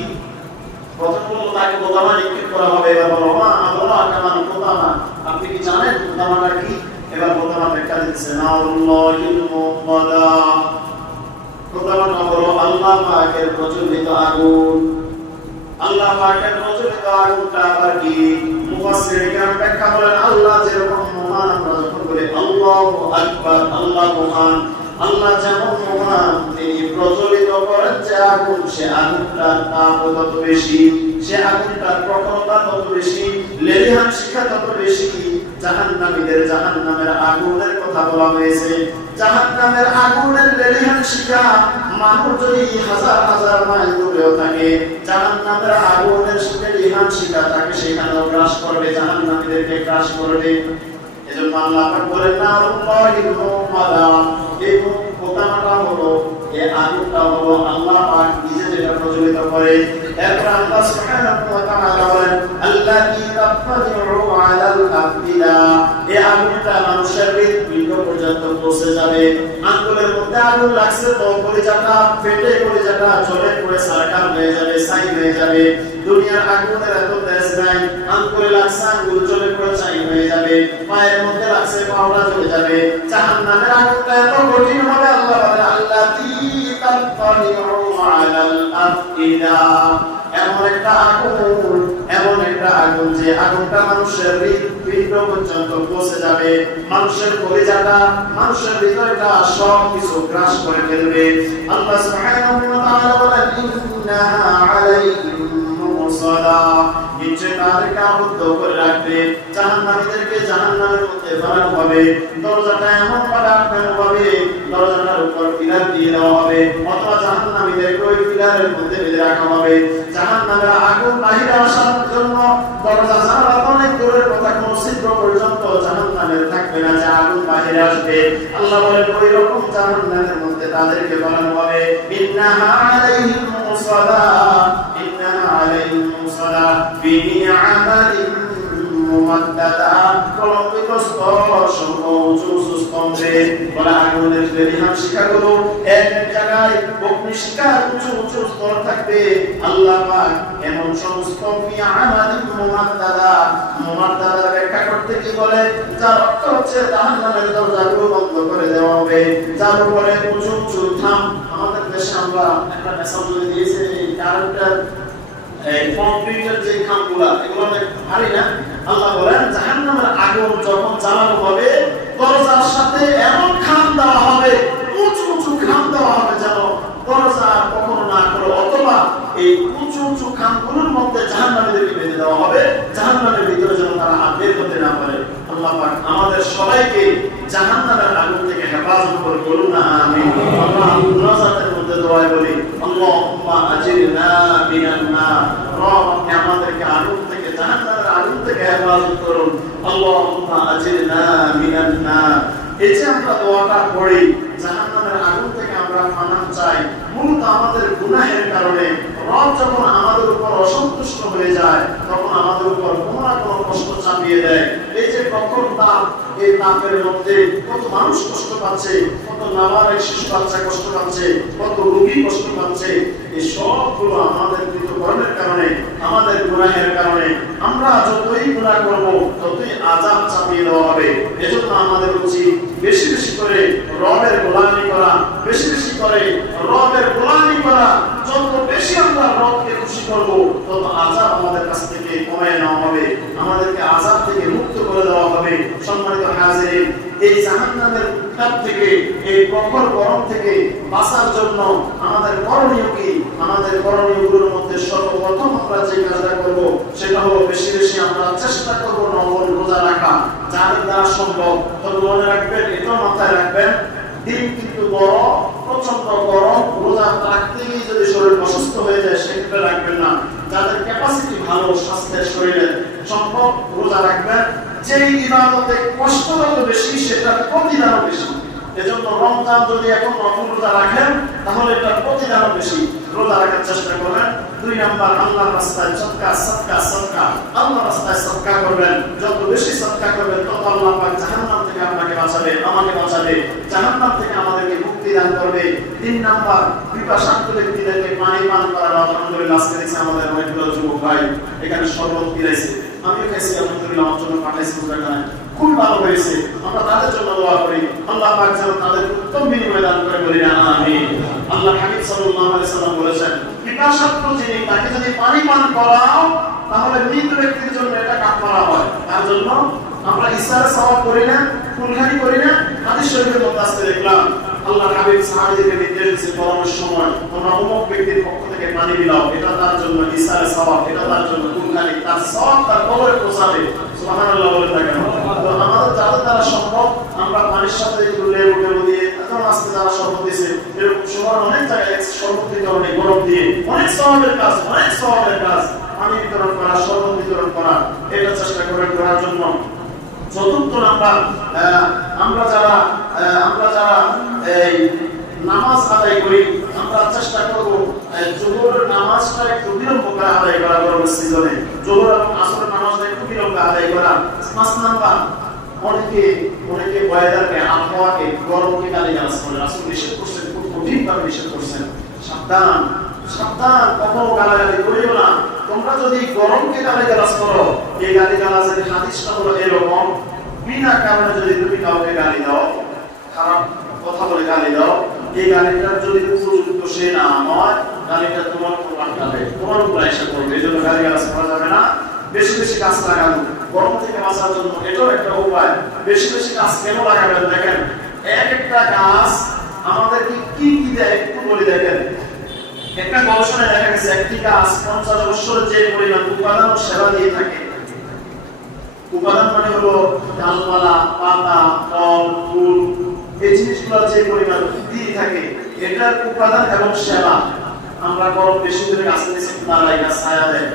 প্রথম তাকে হুতামা নিক্ষেপ করা হবে, এবার বলো মা আদরাকা মাল হুতামা, আপনি কি জানেন হুতামাটা কি? এবার হুতামা ব্যাখ্যা দিচ্ছে নাউল্লাহিল মুওয়াদা, হুতামাটা হলো আল্লাহ পাকের প্রজ্বলিত আগুন। আল্লাহ পাকের প্রজ্বলিত আগুনটা আবার কি? মুফাসসিরিন কেরাম ব্যাখ্যা করেন আল্লাহ যেরকম মহান, আমরা যখন বলি আল্লাহু আকবার, আল্লাহ মহান, আল্লাহ যেমন মহান, তিনি প্রজ্বলিত করেন যে আগুন, সে আগুনটার তাপ তত বেশি, সে আগুনটার প্রখরতা তত বেশি, লেলিহান শিখা তত বেশি। জাহান্নামীদের জাহান্নামের আগুনের কথা বলা হয়েছে, জাহান্নামের আগুনের লেলিহান শিখা মানুষ যদি হাজার হাজার মাইল দূরেও থাকে, জাহান্নামের আগুনের লেলিহান শিখা তাকে সেখানেও গ্রাস করবে, জাহান্নামীদেরকে গ্রাস করবে। এজন্য আল্লাহ পাক বলেন না আল্লাহিল মুওয়াদা, এই হুতামাটা হলো, এই আগুনটা হলো আল্লাহ পাক নিজে যেটা প্রজ্বলিত করে। এরপর আল্লাহ সুবহানাহু ওয়া তাআলা বলেন আল্লাযী তাফাদিউ আলাল আফিদা, এই আগুনটা মানুষের হৃদপিণ্ড পর্যন্ত পৌঁছে যাবে। আঙ্গুলের মধ্যে আগুন লাগছে তো কলিজাটা ফেটে, কলিজাটা জ্বলে পুড়ে সারকার হয়ে যাবে, ছাই হয়ে যাবে। দুনিয়ার আগুনের এত তেজ নাই, আঙ্গুলে লাগছে আঙ্গুল জ্বলে পুড়ে ছাই হয়ে যাবে, পায়ের মধ্যে লাগছে পাওয়া জ্বলে যাবে। জাহান্নামের আগুনটা এত কঠিন হবে, আল্লাহ বলে আল্লাযী তাফাদিউ আলাল আফিদা, এমন একটা আগুন, এমন একটা আগুন যে আগুনটা মানুষের হৃদপিণ্ড পর্যন্ত পৌঁছে যাবে, মানুষের কলিজাটা, মানুষের হৃদয়টা সব কিছু গ্রাস করে ফেলবে। আল্লাহ সুবহানাহু ওয়া তাআলা বলেন ইন্না আলাইহিম মুসাদা, নিশ্চয় তাদেরকে আবদ্ধ করে রাখবে, জাহান্নামীদেরকে জাহান্নামের মধ্যে ফেলানো হবে। দরজাটা এমন ভাবে আটকানো হবে, দরজাটার উপর পিলার দিয়ে দেওয়া হবে, অথবা জাহান্নামীদেরকে ওই পিলারের মধ্যে বেঁধে রাখা হবে। জাহান্নামের আগুন বাহিরে আসার জন্য দরজা জানালা অনেক দূরের কথা, কোন ছিদ্র পর্যন্ত জাহান্নামের থাকবে না যে আগুন বাহিরে আসবে। আল্লাহ বলেন ওই রকম জাহান্নামের মধ্যে তাদেরকে ফেলানো হবে। ইন্নাহা আলাইহিম মুসাদা, ইন্নাহা আলাইহিম মুসাদা বিনি'আমাতিন মুমাদ্দাদা, প্রলম্বিত স্তর সমূহ উঁচু স্তম্ভে। বলা আগুনের বেরিহান শিখাগুলো এক এক জায়গায় অগ্নি শিখার উঁচু উঁচু স্তর থাকবে। আল্লাহ পাক এমন সমস্ত বিনি'আমাতিন মুমাদ্দাদা, মুমাদ্দাদা ব্যাখ্যা করতে কি বলে, যার অর্থ হচ্ছে জাহান্নামের দরজাগুলো বন্ধ করে দেওয়া হবে, যার উপরে উঁচু উঁচু থাম। আমাদের দেশে আমরা একটা মেসাজ দিয়েছে, কারেন্টের এই কংক্রিটের যে খামগুলা, এগুলো অনেক ভারী না। আল্লাহ বলেন জাহান্নামের আগুন যখন জ্বালানো হবে, দরজার সাথে এমন খাম দেওয়া হবে, উঁচু উঁচু খাম দেওয়া হবে, যেন দরজা কখনো না করে, অথবা এই উঁচু উঁচু খামগুলোর মধ্যে জাহান্নামীদেরকে বেঁধে দেওয়া হবে, জাহান্নামের ভিতরে যেন তারা বের হতে না পারে। আল্লাহ পাক আমাদের সবাইকে জাহান্নামের আগুন থেকে হেফাজত করুন না, আমিন। আমরা মুনাজাতের মধ্যে দোয়া করি, আল্লাহুম্মা আজিরনা মিনান নার, রব আপনি আমাদেরকে আগুন থেকে, জাহান্নামের আগুন থেকে হেফাজত করুন। আল্লাহুম্মা আজিরনা মিনান নার। এই যে আমরা দোয়াটা পড়ি, জাহান্নামের আগুন থেকে আমরা ফানাহ চাই, মূলত আমাদের গুনাহের কারণে রব যখন আমাদের উপর অসন্তুষ্ট হয়ে যায়, তখন আমাদের উপর কোনো না কোনো কষ্ট চাপিয়ে দেয়। এই যে প্রখর তাপ, এই তাপের মধ্যে কত মানুষ কষ্ট পাচ্ছে, কত নাবালক শিশু বাচ্চা কষ্ট পাচ্ছে, কত রোগী কষ্ট পাচ্ছে। এই সবগুলো আমাদের কৃতকর্মের কারণে, আমাদের গুনাহের কারণে। আমরা যতই গুনাহ করব, ততই আযাব চাপিয়ে দেওয়া হবে। এজন্য আমাদের উচিত বেশি বেশি করে রবের গোলামি করা, বেশি বেশি করে রবের গোলামি করা। যত বেশি আমরা রবকে খুশি করব, তত আযাব আমাদের কাছ থেকে কমায় নেওয়া হবে, আমাদেরকে আযাব থেকে মুক্ত করে দেওয়া হবে। সম্মানিত হাজিরিন, এই জাহান্নামের তাপ থেকে, এই প্রখর গরম থেকে বাঁচার জন্য আমাদের করণীয় কি? আমাদের করণীয়গুলোর মধ্যে সর্বপ্রথম আমরা যে কাজটা করব, সেটা হলো বেশি বেশি আমরা চেষ্টা করব নফল রোজা রাখা, যাদের দ্বারা সম্ভব। তবে মনে রাখবেন, এটা মাথায় রাখবেন, দিন কিন্তু বড় প্রচন্ড গরম, রোজা রাখতে গিয়ে যদি শরীর অসুস্থ হয়ে যায়, সেক্ষেত্রে রাখবেন না। যাদের ক্যাপাসিটি ভালো, স্বাস্থ্যের শরীরের সম্ভব, রোজা রাখবেন। যে ইবাদতে কষ্ট যত বেশি, সেটার প্রতিদানও বেশি। এজন্য রমজান যদি এখন নফল রোজা রাখেন, তাহলে এটার প্রতিদানও বেশি। রোজা রাখার চেষ্টা করবেন। 2 নাম্বার, আল্লাহর রাস্তায় সদকা, সদকা, সদকা। আল্লাহর রাস্তায় সদকা করবেন। যত বেশি সদকা করবেন, তত আল্লাহ পাক জাহান্নাম থেকে আপনাকে বাঁচাবে, আমাকে বাঁচাবে, জাহান্নাম থেকে আমাদেরকে মুক্তি দান করবে। 3 নাম্বার, পিপাসার্ত ব্যক্তিদেরকে পানি পান করানো। আলহামদুলিল্লাহ, আজকে দেখছি আমাদের অনেকগুলো যুবক ভাই এখানে শরবত পিলাইছে, আমিও খাইছি, আলহামদুলিল্লাহ, আমার জন্য পাঠাইছি, খুব ভালো হয়েছে। আমরা তাদের জন্য দোয়া করি, আল্লাহ পাক যেন তাদের উত্তম বিনিময় দান করে, বলি না আমিন। আল্লাহ হাবিব সাল্লাল্লাহু আলাইহি সাল্লাম বলেছেন, পিপাসার্ত যিনি, তাকে যদি পানি পান করাও, তাহলে মৃত ব্যক্তির জন্য এটা কাফারা হয়। তার জন্য আমরা ইসরার সওয়াব করি না, কুরবানি করি না। হাদিস শরীফের মধ্যে আসতে দেখলাম, আল্লাহ হাবিব সাহাবীদেরকে নির্দেশ দিয়েছে, পরামর্শ সময় তোমরা অমুক ব্যক্তির পক্ষ থেকে পানি বিলাও, এটা তার জন্য ইসরার সওয়াব, এটা তার জন্য কুরবানি, তার সওয়াব তার কবরে পৌঁছাবে। সুবহানাল্লাহ বলে থাকেন। তো আমাদের যাদের দ্বারা সম্ভব, আমরা পানির সাথে একটু লেবু টেবু দিয়ে, এখন আজকে যারা শরবত দিয়েছে, এরকম সময় অনেক জায়গায় শরবত দিতে হবে, গরম দিয়ে, অনেক সওয়াবের কাজ, অনেক সওয়াবের কাজ। পানি বিতরণ করা, শরবত বিতরণ করা, এটা চেষ্টা করার জন্য। চতুর্থ নাম্বার, আমরা যারা এই নামাজ আদায় করি, আমরা চেষ্টা করব জোহরের নামাজটা একটু বিলম্ব করে আদায় করা, গরমের সিজনে জোহর এবং আসরের নামাজটা একটু বিলম্ব আদায় করা। 5 নাম্বার, অনেকে ওয়েদারকে, আবহাওয়াকে, গরমকে গালিগালাজ করে, রাসূল নিষেধ করছেন, খুব কঠিনভাবে নিষেধ করছেন। সাবধান, সাবধান, কখনো গালাগালি করিও না। তোমরা যদি গরমকে গালিগালাজ করো, এই গালিগালাজের হাদিসটা হলো এরকম, বিনা কারণে যদি তুমি কাউকে গালি দাও, খারাপ কথা বলে গালি দাও, এই গালিটার যদি উপযুক্ত সে না হয়, গালিটা তোমার উপর আটকাবে, তোমার উপর এসে পড়বে। এই জন্য গালিগালাজ করা যাবে না। বেশি বেশি গাছ লাগানো, গরম থেকে বাঁচার জন্য এটাও একটা উপায়। বেশি বেশি গাছ কেন লাগাবেন? দেখেন, এক একটা গাছ আমাদেরকে কি কি দেয় একটু বলে। দেখেন, একটা গবেষণায় দেখা গেছে একটি গাছ 50 বছরের যে পরিমাণ উপাদান ও সেবা দিয়ে থাকে, উপাদান মানে হলো ডালপালা, পাতা, ফল, ফুল, এই জিনিসগুলো যে পরিমাণ দিয়ে থাকে, এটার উপাদান এবং সেবা, আমরা গরম বেশি করে গাছের নিচে দাঁড়াই, গাছ ছায়া দেয়,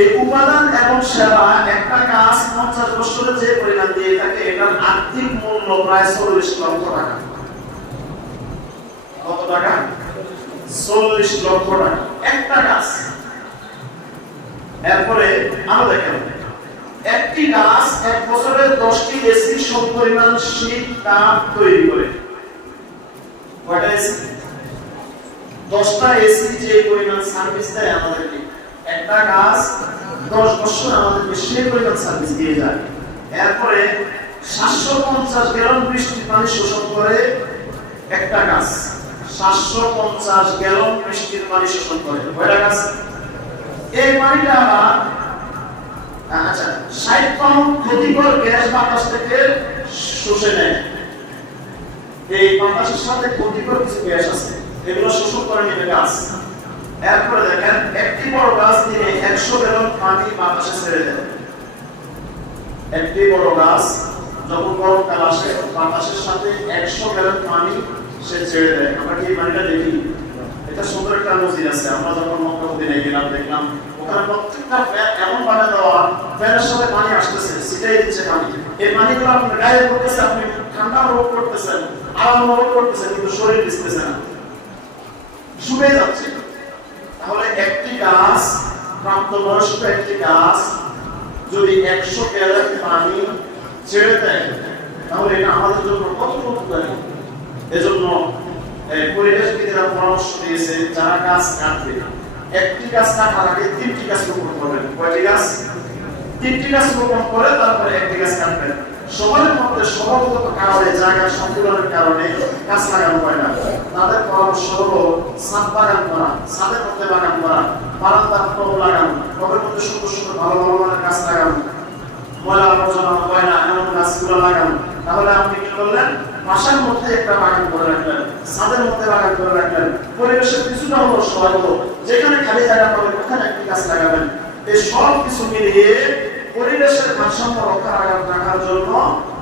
এই উপাদান এবং সেবা একটা গাছ 50 বছরের যে পরিমাণ দিয়ে থাকে, এটার আর্থিক মূল্য প্রায় 40 লক্ষ টাকা। কত টাকা? 40 লক্ষ টাকা একটা গাছ। এরপরে আরো দেখেন, একটি গাছ এক বছরে 10টি এসি সম পরিমাণ শীত তাপ তৈরি করে। কয়টা এসি? 10টা এসি যে পরিমাণ সার্ভিস দেয় আমাদেরকে, একটা গাছ 10 বছর আমাদেরকে সেই পরিমাণ সার্ভিস দিয়ে যায়। এরপরে 750 গ্যালন বৃষ্টির পানি শোষণ করে একটা গাছ, 750 গ্যালন বৃষ্টির পানি শোষণ করে। কয়টা গাছ? এই পানিটা আবার 60 পাউন্ড ক্ষতিকর গ্যাস বাতাস থেকে শুষে নেয়। এই বাতাসের সাথে ক্ষতিকর কিছু গ্যাস আছে, এগুলো শোষণ করে নেবে গাছ। এরপরে দেখেন, একটি বড় গাছ দিনে 100 গ্যালন পানি বাতাসে ছেড়ে দেয়। একটি বড় গাছ যখন গরমকাল আসে, বাতাসের সাথে 100 গ্যালন পানি সে ছেড়ে দেয়। আমরা কি পানিটা দেখি? এটা সুন্দর একটা নজির আছে। আমরা যখন মক্কা মদিনায় গেলাম, দেখলাম ওখানে প্রত্যেকটা ফ্যান এমন বানা দেওয়া, ফ্যানের সাথে পানি আসতেছে, সেটাই দিচ্ছে পানি। এই পানিগুলো আপনার গায়ে পড়তেছে, আপনি ঠান্ডা অনুভব করতেছেন, আরাম অনুভব করতেছেন, কিন্তু শরীর ভিজতেছে না, শুকিয়ে যাচ্ছে। তাহলে একটি গাছ, প্রাপ্তবয়স্ক একটি গাছ যদি 100 গ্যালন পানি ছেড়ে দেয়, তাহলে এটা আমাদের জন্য কতটা উপকারী। এজন্য পরিবেশবিদরা পরামর্শ দিয়েছে, যারা গাছ কাটবে, একটি গাছ কাটার আগে 3টি গাছ রোপণ করবেন। কয়টি গাছ? 3টি গাছ রোপণ করে তারপরে একটি গাছ কাটবেন। সবার মধ্যে স্বভাবগত কারণে, জায়গার সংকুলনের কারণে গাছ লাগানো হয় না। তাদের পরামর্শ হলো ছাদ বাগান করা, ছাদের মধ্যে বাগান করা, বারান্দার টব লাগানো, টবের মধ্যে সুন্দর সুন্দর ভালো ভালো মানের গাছ লাগানো, ময়লা আবর্জনা হয় না এমন গাছগুলো লাগানো। তাহলে আপনি কি করলেন? বাসার মধ্যে একটা বাগান করে রাখলেন, ছাদের মধ্যে বাগান করে রাখলেন, পরিবেশের কিছুটা হলো সহায় হলো, যেখানে খালি জায়গা পাবেন ওখানে একটি গাছ লাগাবেন। এই সব কিছু মিলিয়ে পরিবেশের ভারসাম্য রক্ষা রাখার জন্য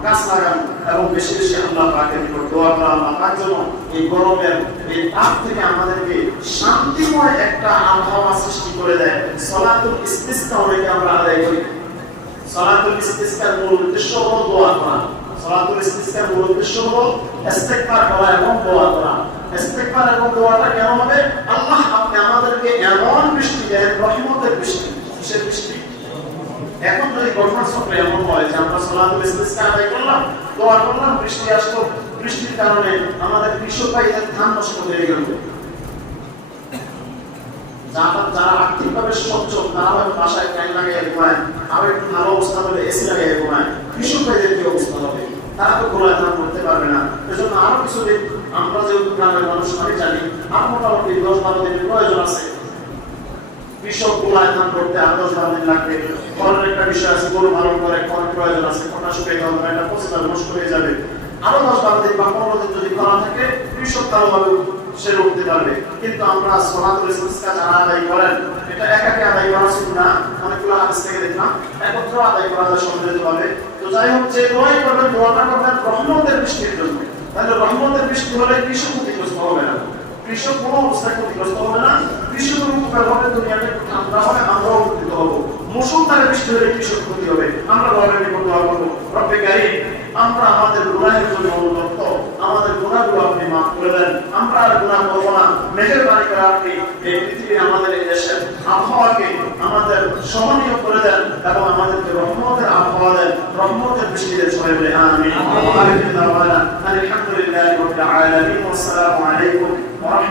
গাছ লাগান এবং বেশি বেশি আল্লাহ পাকের নিকট দোয়া করা, আল্লাহ পাক যেন এই গরমের এই তাপ থেকে আমাদেরকে শান্তিময় একটা আবহাওয়া সৃষ্টি করে দেয়। সালাতুল ইস্তিসকা অনেকে আমরা আদায় করি। সালাতুল ইস্তিসকার মূল উদ্দেশ্য হলো দোয়া করা। সালাতুল ইস্তিসকার মূল উদ্দেশ্য হলো ইস্তিগফার করা এবং দোয়া করা। ইস্তিগফার এবং দোয়াটা কেন হবে? আল্লাহ আপনি আমাদেরকে এমন বৃষ্টি দেন, রহমতের বৃষ্টি। কিসের বৃষ্টি? এখন যদি ঘটনা চক্রে এমন হয় যে আমরা সালাতুল ইস্তিসকা আদায় করলাম, দোয়া করলাম, বৃষ্টি আসলো, বৃষ্টির কারণে আমাদের কৃষক ভাইদের ধান নষ্ট হয়ে গেল, যারা আর্থিকভাবে সচ্ছল তারা হয়তো বাসায় ফ্যান লাগিয়ে ঘুমায়, আর একটু ভালো অবস্থা হলে এসি লাগিয়ে ঘুমায়। কৃষক ভাইদের কি অবস্থা হবে? তারা তো গোলায় ধান করতে পারবে না। এজন্য আরো কিছুদিন আমরা যেহেতু গ্রামের মানুষ আমি জানি, আর মোটামুটি 10-12 দিনের প্রয়োজন আছে। কৃষক গোলায় ধান করতে আর 10-12 দিন লাগবে। ফলের একটা বিষয় আছে, গরু পালন করে ফলের প্রয়োজন আছে, ফোটা শুকিয়ে যাবে, এটা পচে যাবে, নষ্ট হয়ে যাবে। আরো 10-12 দিন বা 15 দিন যদি করা থাকে, কৃষক ভালোভাবে সে উঠতে পারবে। কিন্তু আমরা সালাতুল ইস্তিসকা যারা আদায় করেন, এটা একাকে আদায় করা উচিত না। অনেকগুলো হাদিস থেকে দেখলাম একত্র আদায় করা যায় সম্মিলিতভাবে। তো যাই হোক, যে দোয়াই করবেন, দোয়াটা করবেন রহমতের বৃষ্টির জন্য। তাহলে রহমতের বৃষ্টি হলে কৃষক ক্ষতিগ্রস্ত হবে না, কৃষক কোনো অবস্থায় ক্ষতিগ্রস্ত হবে না, কৃষকের উপকার হবে, দুনিয়াতে একটু ঠান্ডা হবে, আমরাও উপকৃত হবো। মুষলধারে বৃষ্টি হলে কৃষক ক্ষতি হবে। আমরা রবের নিকট দোয়া করবো, রব্বে কারীম আমরা আমাদের গুনাহের জন্য অনুতপ্ত, আমাদের গুনাহগুলো আপনি মাফ করে দেন, আমরা আর গুনাহ করব না। মেহেরবানি করে আপনি এই পৃথিবীর, আমাদের এই দেশের আবহাওয়াকে আমাদের সহনীয় করে দেন এবং আমাদেরকে রহমতের আবহাওয়া দেন, রহমতের বৃষ্টি দেন। সবাই বলে আমিন। আলহামদুলিল্লাহি রাব্বিল আলামিন। আসসালামু আলাইকুম।